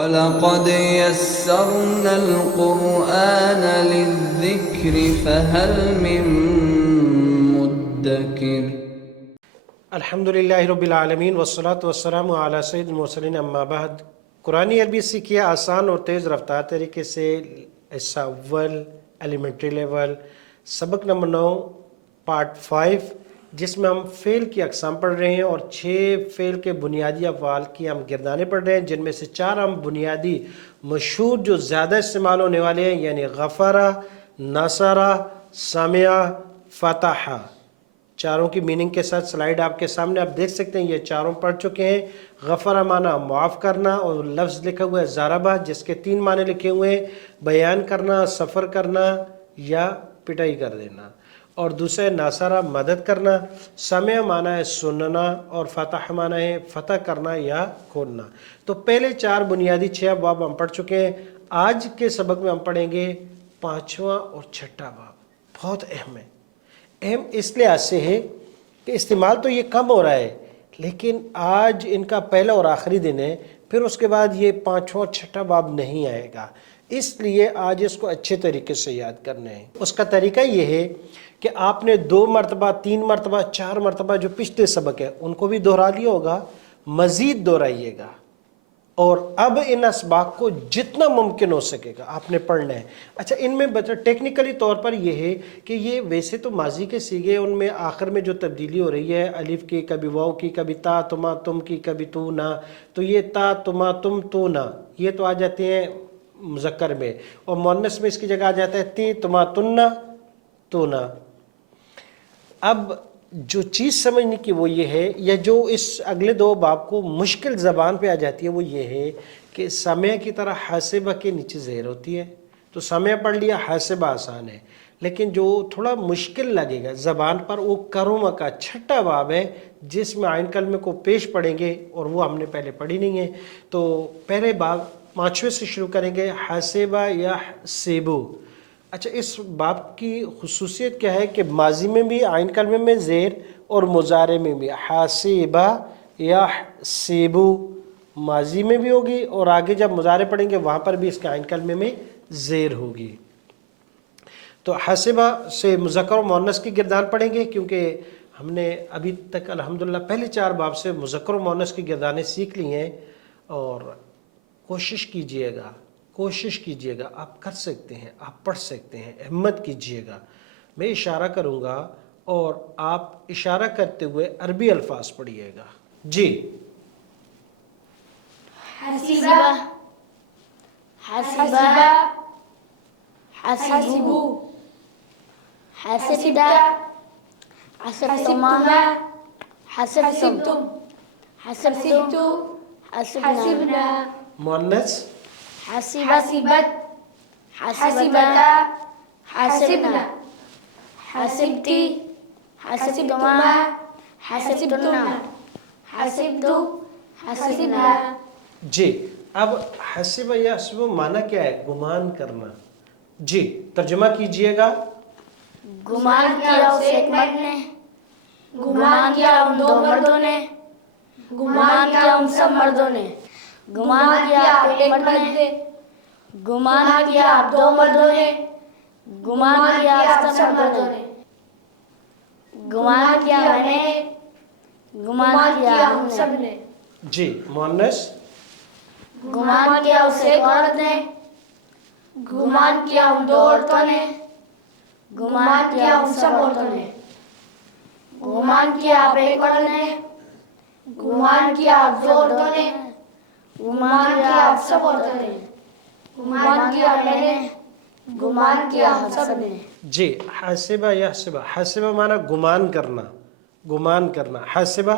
وَلَقَدْ يَسَّرْنَا الْقُرْآنَ لِلذِّكْرِ فَهَلْ مِن مُّدَّكِرٍ۔ الحمدللہ رب العالمین والصلاة والسلام علی سید المرسلین اما بعد۔ قرآن عربی سیکھیے آسان اور تیز رفتار طریقے سے، حصہ اول ایلیمنٹری لیول، سبق نمبر 9 پارٹ 5، جس میں ہم فعل کی اقسام پڑھ رہے ہیں اور 6 فعل کے بنیادی افعال کی ہم گردانے پڑھ رہے ہیں، جن میں سے 4 ہم بنیادی مشہور جو زیادہ استعمال ہونے والے ہیں، یعنی غفرہ، نصرہ، سمعہ، فتح۔ چاروں کی میننگ کے ساتھ سلائیڈ آپ کے سامنے آپ دیکھ سکتے ہیں، یہ چاروں پڑھ چکے ہیں۔ غفرہ معنی معاف کرنا، اور لفظ لکھا ہوا ہے ضربہ، جس کے 3 معنی لکھے ہوئے ہیں، بیان کرنا، سفر کرنا یا پٹائی کر دینا۔ اور دوسرے ناصرہ مدد کرنا، سمع معنی ہے سننا، اور فتح معنی ہے فتح کرنا یا کھولنا۔ تو پہلے 4 بنیادی 6 ابواب ہم پڑھ چکے ہیں۔ آج کے سبق میں ہم پڑھیں گے 5واں اور 6واں باب، بہت اہم ہے۔ اہم اس لحاظ سے ہے کہ استعمال تو یہ کم ہو رہا ہے، لیکن آج ان کا پہلا اور آخری دن ہے، پھر اس کے بعد یہ 5واں اور 6واں باب نہیں آئے گا، اس لیے آج اس کو اچھے طریقے سے یاد کرنا ہے۔ اس کا طریقہ یہ ہے کہ آپ نے 2 مرتبہ، 3 مرتبہ، 4 مرتبہ جو پچھلے سبق ہے ان کو بھی دہرا لیا ہوگا، مزید دہرائیے گا، اور اب ان اسباق کو جتنا ممکن ہو سکے گا آپ نے پڑھنا ہے۔ اچھا، ان میں ٹیکنیکلی طور پر یہ ہے کہ یہ ویسے تو ماضی کے سیغے، ان میں آخر میں جو تبدیلی ہو رہی ہے، الف کی، کبھی واو کی، کبھی تا تما تم کی، کبھی تو نہ، تو یہ تا تما تم تو نہ، یہ تو آ جاتے ہیں مذکر میں، اور مؤنث میں اس کی جگہ آ جاتا ہے تی تما تن تو نہ۔ اب جو چیز سمجھنے کی وہ یہ ہے، یا جو اس اگلے 2 باب کو مشکل زبان پہ آ جاتی ہے، وہ یہ ہے کہ سمع کی طرح حاسبہ کے نیچے زیر ہوتی ہے، تو سمع پڑھ لیا، حاسبہ آسان ہے، لیکن جو تھوڑا مشکل لگے گا زبان پر وہ کرم کا 6واں باب ہے، جس میں عین کلمے کو پیش پڑھیں گے، اور وہ ہم نے پہلے پڑھی نہیں ہے۔ تو پہلے باب 5ویں سے شروع کریں گے، حاسبہ یا سیبو۔ اچھا، اس باب کی خصوصیت کیا ہے کہ ماضی میں بھی عین کلمے میں زیر، اور مضارع میں بھی حاسبہ یا سیبو، ماضی میں بھی ہوگی، اور آگے جب مضارع پڑھیں گے وہاں پر بھی اس کے عین کلمے میں زیر ہوگی۔ تو حاسبہ سے مذکر و مؤنث کی گردان پڑھیں گے، کیونکہ ہم نے ابھی تک الحمدللہ پہلے 4 باب سے مذکر و مؤنث کی گردانیں سیکھ لی ہیں، اور کوشش کیجئے گا، آپ کر سکتے ہیں، آپ پڑھ سکتے ہیں، ہمت کیجئے گا۔ میں اشارہ کروں گا اور آپ اشارہ کرتے ہوئے عربی الفاظ پڑھیے گا۔ جی، حسبہ، حسبہ، حسبو، حسبتا، حسبتما، حسبتم، حسبتو، حسبنا، مؤنث حسبت، حسبتا، حسبنا، حسبتی، حسبتما، حسبتنا، حسبتو، حسبنا۔ جی، اب حسبہ یا حسبہ معنی کیا ہے؟ گمان کرنا۔ جی، ترجمہ کیجئے گا۔ گمان کیا اس ایک مرد نے، گمان کیا ان 2 مردوں نے، گمان کیا ان سب مردوں نے، گمان کیا آپ ایک مرد نے، گمان کیا آپ 2 مردوں نے، گمان کیا آپ سب مردوں نے، گمان کیا میں نے، گمان کیا ہم سب نے۔ جی، مؤنث گمان کیا اس ایک عورت نے، گمان کیا ان 2 عورتوں نے، گمان کیا ان سب عورتوں نے، گمان کیا آپ ایک مرد نے، گمان کیا آپ 2 عورتوں نے، گمان کیا آپ سب عورتوں نے، گمان کیا میں نے، گمان کیا ہم سب نے۔ جی، حاسبہ یا حسبہ، حاسبہ معنی گمان کرنا، گمان کرنا، حاسبہ،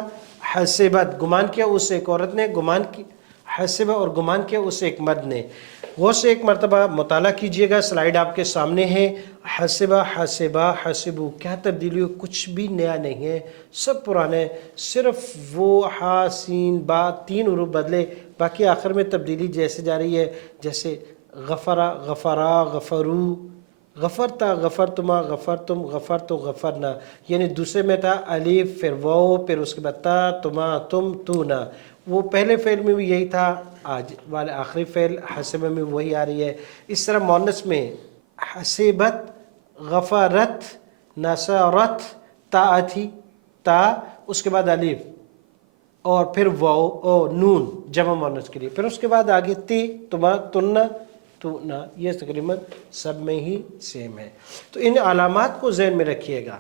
حاسبت، گمان کیا اس ایک عورت نے، گمان کی حاسبہ، اور گمان کیا اس ایک مرد نے۔ غور سے ایک مرتبہ مطالعہ کیجئے گا، سلائیڈ آپ کے سامنے ہے۔ حاسبہ، حاسبہ، حاسبو، کیا تبدیلی ہو؟ کچھ بھی نیا نہیں ہے، سب پرانے، صرف وہ ہا سین با 3 حروف بدلے، باقی آخر میں تبدیلی جیسے جا رہی ہے، جیسے غفرہ، غفرا، غفرو، غفرتا، غفرتما، غفرتم، غفرتو، غفرنا، یعنی دوسرے میں تھا الف، پھر واو، پھر اس کے بعد تا تما تم تو نا، وہ پہلے فعل میں بھی یہی تھا، آج والے آخری فعل حسب میں وہی آ رہی ہے۔ اس طرح مؤنث میں حسبت، غفرت، نصرت، تا تھی، تا اس کے بعد الف اور پھر واو او نون جمع مؤنث کے لیے، پھر اس کے بعد آگے تی، تما، تننا، تو نہ، یہ تقریباً سب میں ہی سیم ہے۔ تو ان علامات کو ذہن میں رکھیے گا۔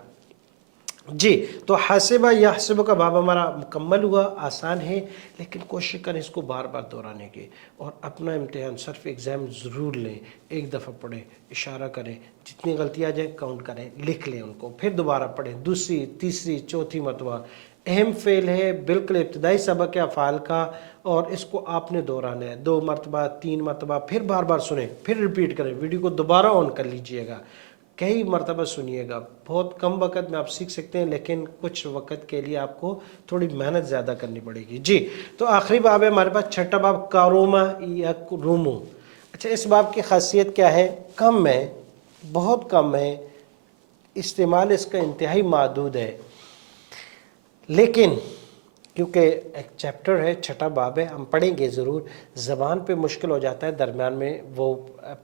جی، تو حاسبہ یحسب کا باب ہمارا مکمل ہوا، آسان ہے، لیکن کوشش کریں اس کو بار بار دہرانے کی، اور اپنا امتحان صرف ایگزام ضرور لیں، ایک دفعہ پڑھیں، اشارہ کریں، جتنی غلطی آ جائیں کاؤنٹ کریں، لکھ لیں ان کو، پھر دوبارہ پڑھیں، دوسری، تیسری، چوتھی مرتبہ۔ اہم فعل ہے بالکل ابتدائی سبق افعال کا، اور اس کو آپ نے دہرانا ہے 2 مرتبہ 3 مرتبہ، پھر بار بار سنیں، پھر ریپیٹ کریں، ویڈیو کو دوبارہ آن کر لیجئے گا، کئی مرتبہ سنیے گا۔ بہت کم وقت میں آپ سیکھ سکتے ہیں، لیکن کچھ وقت کے لیے آپ کو تھوڑی محنت زیادہ کرنی پڑے گی۔ جی، تو آخری باب ہے ہمارے پاس، چھٹا باب، کاروما یا رومو۔ اچھا، اس باب کی خاصیت کیا ہے؟ کم ہے، بہت کم ہے، استعمال اس کا انتہائی محدود ہے، لیکن کیونکہ ایک چیپٹر ہے، چھٹا باب ہے، ہم پڑھیں گے ضرور، زبان پہ مشکل ہو جاتا ہے درمیان میں وہ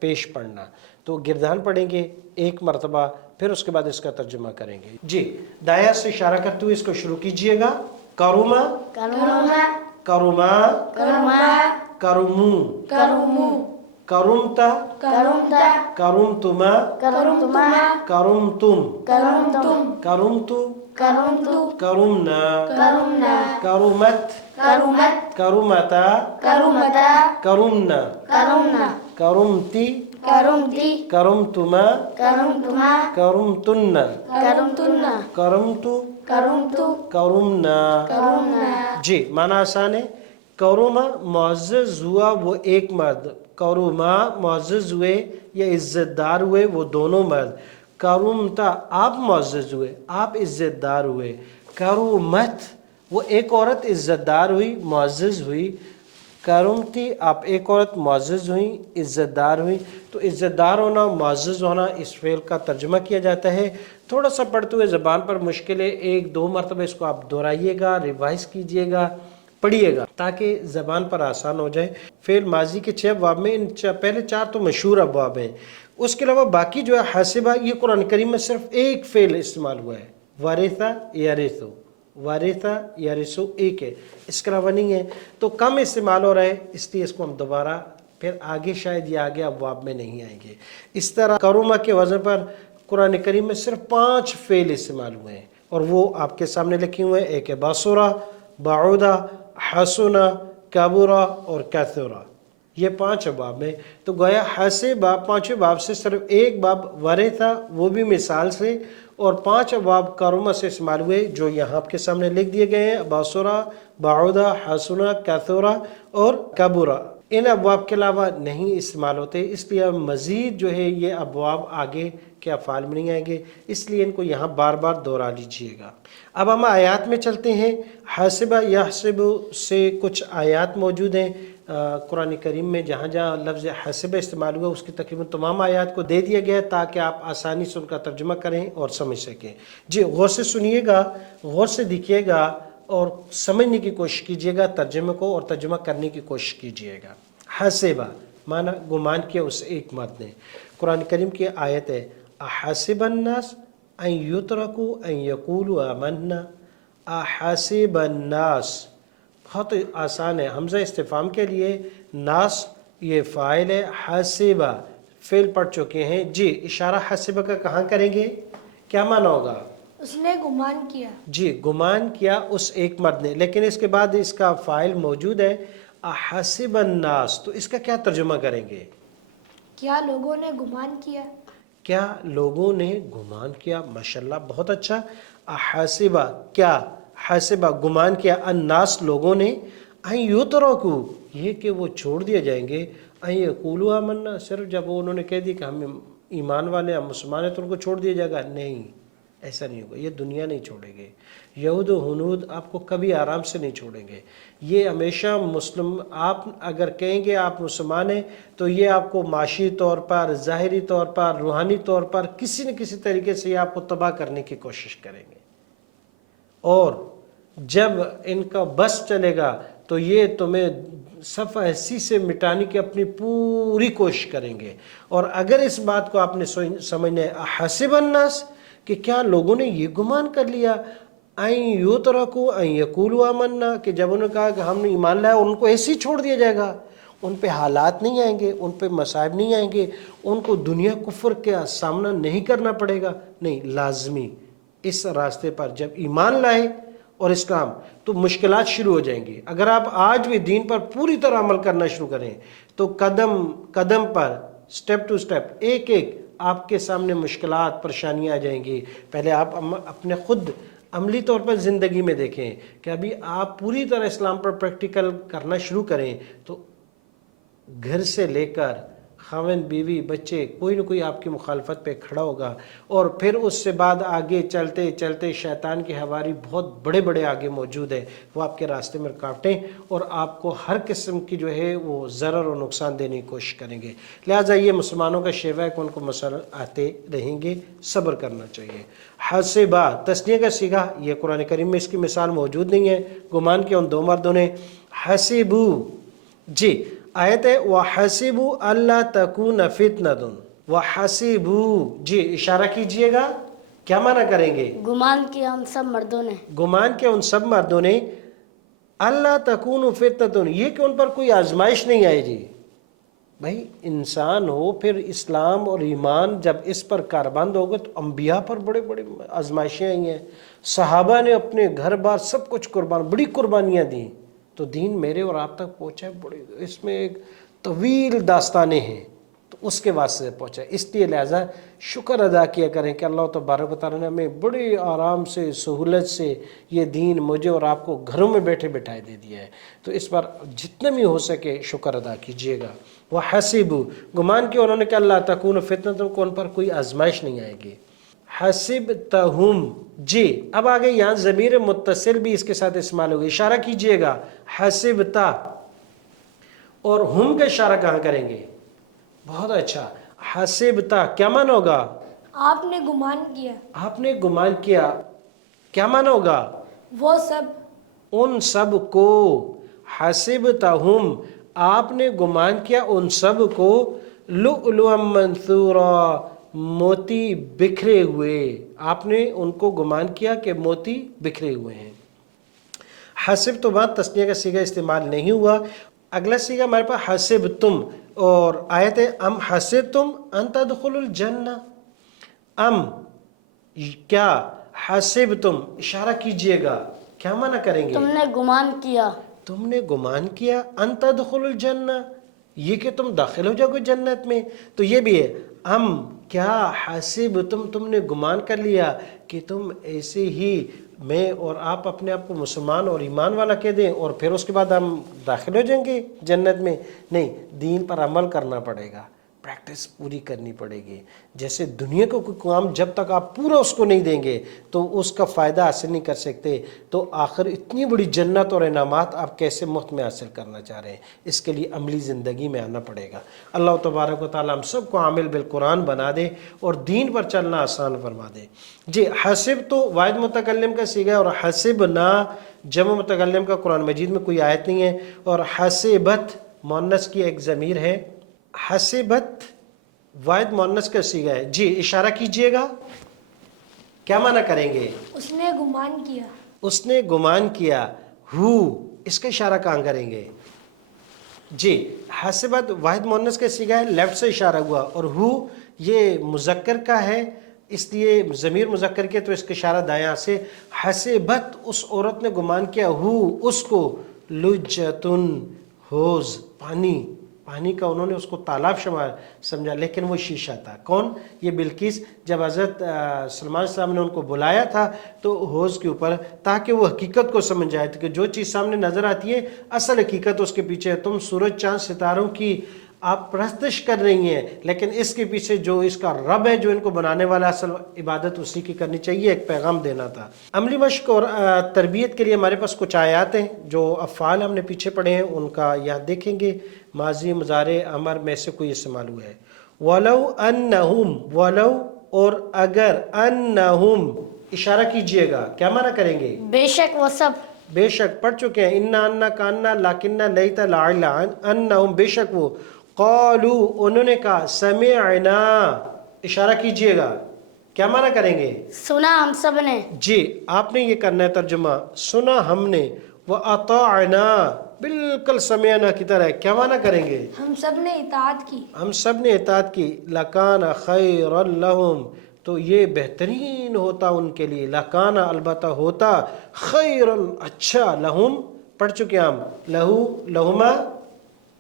پیش پڑھنا، تو گردان پڑھیں گے 1 مرتبہ، پھر اس کے بعد اس کا ترجمہ کریں گے۔ جی، دایات سے اشارہ کرتے ہوئے اس کو شروع کیجئے گا۔ کروما، کروما، کروما، کروما، کرمو، کرمو، کرمتا، کرمتا، کرمتما، کرمتما، کرمتم، کرمتم، کرمتو، کرمتو، کرمنا، کرمنا، کرمت، کرمت، کرمتا، کرمتا، کرمنا، کرمنا، کرمتی، کرمتی، کرمتما، کرمتما، کرمتن، کرمتنا، کرمتو، کرمتو، کرمنا۔ کرمنا۔ جی، معنی آسان ہے۔ کروما معزز ہوا وہ ایک مرد، کروما معزز ہوئے یا عزت دار ہوئے وہ دونوں مرد، کرومتا آپ معزز ہوئے، آپ عزت دار ہوئے، کرومت وہ ایک عورت عزت دار ہوئی، معزز ہوئی، کرمتی آپ ایک عورت معزز ہوئی، عزت دار ہوئی۔ تو عزت دار ہونا، معزز ہونا، اس فعل کا ترجمہ کیا جاتا ہے۔ تھوڑا سا پڑھتے ہوئے زبان پر مشکل ہے، 1-2 مرتبہ اس کو آپ دہرائیے گا، ریوائز کیجئے گا، پڑھیے گا، تاکہ زبان پر آسان ہو جائے۔ فعل ماضی کے 6 ابواب میں ان پہلے 4 تو مشہور ابواب ہیں، اس کے علاوہ باقی جو ہے حاسبہ، یہ قرآن کریم میں صرف ایک فعل استعمال ہوا ہے، وارثہ یرثو، وارثہ یرثو ایک ہے، اس کے علاوہ نہیں ہے، تو کم استعمال ہو رہا ہے، اس لیے اس کو ہم دوبارہ پھر آگے شاید یہ آگے ابواب میں نہیں آئیں گے۔ اس طرح کروما کے وزن پر قرآن کریم میں صرف 5 فعل استعمال ہوئے ہیں، اور وہ آپ کے سامنے لکھے ہوئے ہیں، ایک ہے باسورہ، بعودہ، حسنہ، کبورہ اور کثورہ، یہ 5 ابواب میں۔ تو گویا حاسبہ 5 باب سے صرف ایک باب ورثہ، وہ بھی مثال سے، اور 5 ابواب کروما سے استعمال ہوئے جو یہاں آپ کے سامنے لکھ دیے گئے ہیں، باسورہ، بعودہ، حسنہ، کثورہ اور کبورہ۔ ان ابواب کے علاوہ نہیں استعمال ہوتے، اس لیے مزید جو ہے یہ ابواب آگے کے افعال میں نہیں آئیں گے، اس لیے ان کو یہاں بار بار دہرا لیجئے گا۔ اب ہم آیات میں چلتے ہیں۔ حاسبہ یحسب سے کچھ آیات موجود ہیں قرآن کریم میں، جہاں جہاں لفظ حاسبہ استعمال ہوا اس کی تقریباً تمام آیات کو دے دیا گیا ہے تاکہ آپ آسانی سے ان کا ترجمہ کریں اور سمجھ سکیں۔ جی، غور سے سنیے گا، غور سے دیکھیے گا اور سمجھنے کی کوشش کیجیے گا ترجمے کو، اور ترجمہ کرنے کی کوشش کیجیے گا۔ حاسبہ معنی گمان کیا اس ایک مرد نے۔ قرآن کریم کی آیت ہے، احاسب الناس ان یترکوا ان یقولوا آمنا، احاسب الناس، بہت آسان ہے، حمزہ استفہام کے لیے، ناس یہ فاعل ہے، حاسبہ فعل پڑھ چکے ہیں۔ جی، اشارہ حاسبہ کا کہاں کریں گے؟ کیا معنی ہوگا؟ اس نے گمان کیا۔ جی، گمان کیا اس ایک مرد نے، لیکن اس کے بعد اس کا فاعل موجود ہے احاسب الناس، تو اس کا کیا ترجمہ کریں گے؟ کیا لوگوں نے گمان کیا؟ کیا لوگوں نے گمان کیا؟ ماشاءاللہ، بہت اچھا۔ احاسبہ کیا، حاسبہ گمان کیا، الناس لوگوں نے، ان یترکوا یہ کہ وہ چھوڑ دیے جائیں گے، ان یقولوا آمنا صرف جب وہ انہوں نے کہہ دی کہ ہم ایمان والے ہم مسلمان ہیں تو ان کو چھوڑ دیا جائے گا؟ نہیں، ایسا نہیں ہوگا، یہ دنیا نہیں چھوڑے گے، یہود و ہنود آپ کو کبھی آرام سے نہیں چھوڑیں گے، یہ ہمیشہ مسلم، آپ اگر کہیں گے آپ مسلمان ہیں تو یہ آپ کو معاشی طور پر، ظاہری طور پر، روحانی طور پر کسی نہ کسی طریقے سے یہ آپ کو تباہ کرنے کی کوشش کریں گے، اور جب ان کا بس چلے گا تو یہ تمہیں صفحہ حسی سے مٹانے کی اپنی پوری کوشش کریں گے. اور اگر اس بات کو آپ نے سمجھنا ہے حسب الناس کہ کیا لوگوں نے یہ گمان کر لیا این یترکوا ان یقولوا آمنا کہ جب انہوں نے کہا کہ ہم نے ایمان لایا ان کو ایسے ہی چھوڑ دیا جائے گا، ان پہ حالات نہیں آئیں گے، ان پہ مصائب نہیں آئیں گے، ان کو دنیا کفر کا سامنا نہیں کرنا پڑے گا. نہیں، لازمی اس راستے پر جب ایمان لائے اور اسلام تو مشکلات شروع ہو جائیں گی. اگر آپ آج بھی دین پر پوری طرح عمل کرنا شروع کریں تو قدم قدم پر سٹیپ ٹو سٹیپ ایک ایک آپ کے سامنے مشکلات پریشانیاں آ جائیں گی. پہلے آپ اپنے خود عملی طور پر زندگی میں دیکھیں کہ ابھی آپ پوری طرح اسلام پر پریکٹیکل کرنا شروع کریں تو گھر سے لے کر خاوند بیوی بچے کوئی نہ کوئی آپ کی مخالفت پہ کھڑا ہوگا. اور پھر اس سے بعد آگے چلتے چلتے شیطان کے حواری بہت بڑے بڑے آگے موجود ہیں، وہ آپ کے راستے میں رکاوٹیں اور آپ کو ہر قسم کی جو ہے وہ ضرر اور نقصان دینے کی کوشش کریں گے. لہٰذا یہ مسلمانوں کا شیوہ ہے کہ ان کو مسائل آتے رہیں گے، صبر کرنا چاہیے. حسبا تثنیہ کا صیغہ، یہ قرآن کریم میں اس کی مثال موجود نہیں ہے. گمان کیا ان دو مردوں نے. حسبو، جی آیت ہے وَحَسِبُوا أَلَّا تَكُونَ فِتْنَةٌ. وَحَسِبُوا، جی اشارہ کیجئے گا، کیا معنی کریں گے؟ گمان کیا ان سب مردوں نے، گمان کیا ان سب مردوں نے اللہ تکون فتنۃ، یہ کہ ان پر کوئی آزمائش نہیں آئے. جی بھائی انسان ہو پھر اسلام اور ایمان جب اس پر کاربند ہوگا تو انبیاء پر بڑے بڑے آزمائشیں آئی ہیں. صحابہ نے اپنے گھر بار سب کچھ بڑی قربانیاں دیں تو دین میرے اور آپ تک پہنچا ہے. بڑی اس میں ایک طویل داستانیں ہیں تو اس کے واسطے سے پہنچا. اس لیے لہٰذا شکر ادا کیا کریں کہ اللہ تبارک و تعالیٰ نے ہمیں بڑے آرام سے سہولت سے یہ دین مجھے اور آپ کو گھروں میں بیٹھے بٹھائے دے دیا ہے. تو اس پر جتنا بھی ہو سکے شکر ادا کیجیے گا. وَحَسِبُوا، گمان کیا انہوں نے کہ اللہ تکون فتنۃ، کو ان پر کوئی آزمائش نہیں آئے گی. حسبتہم، جی اب آگے یہاں ضمیر متصل بھی اس کے ساتھ استعمال ہوگی، اشارہ کیجئے گا. حسبتا اور ہم کا اشارہ کہاں کریں گے؟ بہت اچھا. حسبتا کیا معنی ہوگا؟ آپ نے گمان کیا. آپ نے گمان کیا، کیا معنی ہوگا؟ وہ سب، ان سب کو. حسبتہم، آپ نے گمان کیا ان سب کو. لؤلؤا منثورا، موتی بکھرے ہوئے. آپ نے ان کو گمان کیا کہ موتی بکھرے ہوئے ہیں. حسب تو بعد تثنیہ کا صیغہ استعمال نہیں ہوا. اگلا صیغہ ہمارے پاس حسبتم، اور آیت ہے ام حسبتم ان تدخلوا الجنہ. ام کیا، حسبتم اشارہ کیجئے گا، کیا معنی کریں گے؟ تم نے گمان کیا، تم نے گمان کیا ان تدخلوا الجنہ، یہ کہ تم داخل ہو جاؤ گے جنت میں. تو یہ بھی ہے ام کیا حسبتم، تم نے گمان کر لیا کہ تم ایسے ہی میں اور آپ اپنے آپ کو مسلمان اور ایمان والا کہہ دیں اور پھر اس کے بعد ہم داخل ہو جائیں گے جنت میں. نہیں، دین پر عمل کرنا پڑے گا، پریکٹس پوری کرنی پڑے گی. جیسے دنیا کو کوئی کام جب تک آپ پورا اس کو نہیں دیں گے تو اس کا فائدہ حاصل نہیں کر سکتے. تو آخر اتنی بڑی جنت اور انعامات آپ کیسے مفت میں حاصل کرنا چاہ رہے ہیں؟ اس کے لیے عملی زندگی میں آنا پڑے گا. اللہ تبارک و تعالیٰ ہم سب کو عامل بالقرآن بنا دے اور دین پر چلنا آسان فرما دے. جی حسب تو واحد متکلم کا صیغہ ہے اور حسبنا جمع متکلم کا قرآن مجید میں کوئی آیت نہیں ہے. اور حسبت مؤنث کی ایک ضمیر ہے. حسبت واحد مؤنث کا صیغہ ہے. جی اشارہ کیجئے گا، کیا معنی کریں گے؟ اس نے گمان کیا. اس نے گمان کیا. ہو، اس کا اشارہ کہاں کریں گے؟ جی حسبت واحد مؤنث کا صیغہ ہے، لیفٹ سے اشارہ ہوا. اور ہو یہ مذکر کا ہے، اس لیے ضمیر مذکر کے تو اس کا اشارہ دایاں سے. حسبت اس عورت نے گمان کیا، ہو اس کو، لجتن حوض پانی کا انہوں نے اس کو تالاب شمار سمجھا لیکن وہ شیشہ تھا. کون؟ یہ بلقیس. جب حضرت سلمان صاحب نے ان کو بلایا تھا تو حوض کے اوپر، تاکہ وہ حقیقت کو سمجھ جائے کہ جو چیز سامنے نظر آتی ہے اصل حقیقت اس کے پیچھے ہے. تم سورج چاند ستاروں کی آپ پرستش کر رہی ہیں لیکن اس کے پیچھے جو اس کا رب ہے جو ان کو بنانے والا اصل عبادت اسی کی کرنی چاہیے. ایک پیغام دینا تھا. عملی مشق اور تربیت کے لیے ہمارے پاس کچھ آیات ہیں جو افعال ہم نے پیچھے پڑھے ہیں، ان کا یاد دیکھیں گے. ماضی مضارع امر میں سے کوئی استعمال ہوا ہے. ولو انہم، ولو اور اگر، انہم اشارہ کیجئے گا، کیا معنی کریں گے؟ بے شک وہ سب، بے شک پڑھ چکے ہیں انا انا کانا لاکنہ لیتا لعلا انہم بے شک وہ قالو انہوں نے کہا سمعنا اشارہ کیجئے گا کیا معنی کریں گے سنا ہم سب نے جی آپ نے یہ کرنا ہے ترجمہ سنا ہم نے وَأَطَاعْنَا بالکل سمعنا کی طرح کیا معنی کریں گے ہم سب نے اطاعت کی ہم سب نے اطاعت کی لَكَانَ خَيْرًا لَهُمْ تو یہ بہترین ہوتا ان کے لیے لَكَانَ البتہ ہوتا خَيْرًا اچھا لَهُمْ پڑھ چکے ہم لہو لہما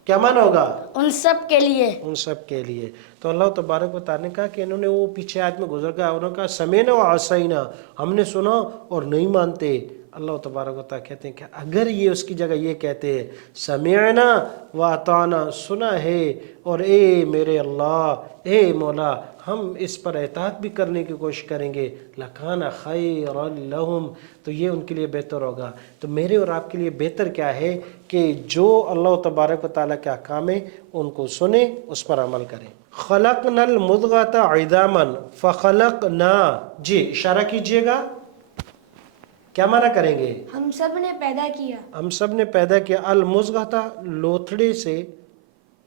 کیا معنی ہوگا ان سب کے لیے ان سب کے لیے تو اللہ تبارک و تعالیٰ نے کہا کہ انہوں نے وہ پیچھے آیت میں گزر گیا انہوں نے کہا سمینا و عصینا ہم نے سنا اور نہیں مانتے اللہ تبارک و تعالیٰ کہتے ہیں کہ اگر یہ اس کی جگہ یہ کہتے ہیں سمعنا و اطعنا سنا ہے اور اے میرے اللہ اے مولا ہم اس پر اطاعت بھی کرنے کی کوشش کریں گے لَكَانَ خَيْرًا لَهُمْ تو یہ ان کے لیے بہتر ہوگا تو میرے اور آپ کے لیے بہتر کیا ہے کہ جو اللہ تبارک و تعالیٰ کے احکام ہیں ان کو سنیں اس پر عمل کریں خلقنا المضغۃ عظاما فخلقنا جی اشارہ کیجئے گا کیا معنی کریں گے ہم سب نے پیدا کیا ہم سب نے پیدا کیا المضغۃ لوتھڑے سے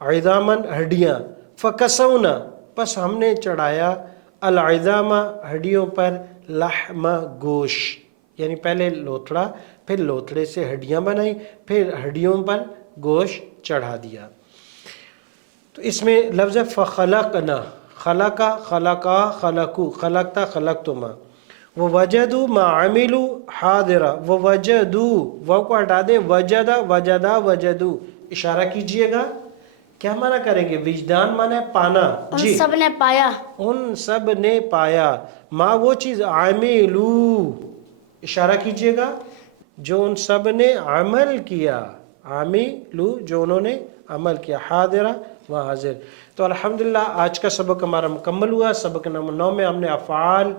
عظاما ہڈیاں فکسونا پس ہم نے چڑھایا العظام ہڈیوں پر لحم گوشت یعنی پہلے لوتھڑا پھر لوتھڑے سے ہڈیاں بنائی پھر ہڈیوں پر گوشت چڑھا دیا تو اس میں لفظ ہے فخلقنا خلقا خلقا خلقو خلقتا خلقتما ووجدوا ما عملوا حاضرا ووجدوا وہ کو ہٹا دیں وجدا وجدا وجدوا اشارہ کیجئے گا کیا معنی کریں گے وجدان معنی ہے پانا ان سب نے پایا ان سب نے پایا ما وہ چیز عملو اشارہ کیجئے گا جو ان سب نے عمل کیا عملو جو انہوں نے عمل کیا حاضرہ و حاضر تو الحمدللہ آج کا سبق ہمارا مکمل ہوا سبق نمبر 9 میں ہم نے افعال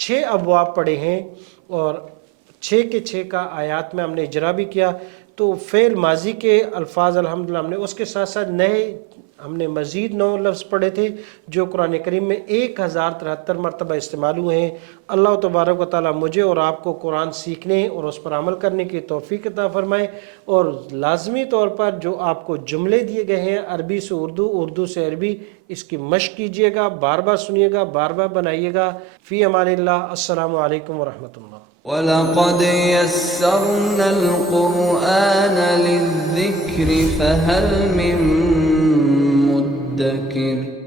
6 ابواب پڑھے ہیں اور 6 کے 6 کا آیات میں ہم نے اجرا بھی کیا تو فعل ماضی کے الفاظ الحمدللہ ہم نے اس کے ساتھ ساتھ نئے ہم نے مزید 9 لفظ پڑھے تھے جو قرآن کریم میں 1073 مرتبہ استعمال ہوئے ہیں اللہ تبارک و تعالیٰ مجھے اور آپ کو قرآن سیکھنے اور اس پر عمل کرنے کی توفیق عطا فرمائے اور لازمی طور پر جو آپ کو جملے دیے گئے ہیں عربی سے اردو اردو سے عربی اس کی مشق کیجئے گا بار بار سنیے گا بار بار بنائیے گا فی امان اللہ السلام علیکم ورحمۃ اللہ وَلَقَدْ يَسَّرْنَا الْقُرْآنَ لِلذِّكْرِ فَهَلْ مِن مُّدَّكِرٍ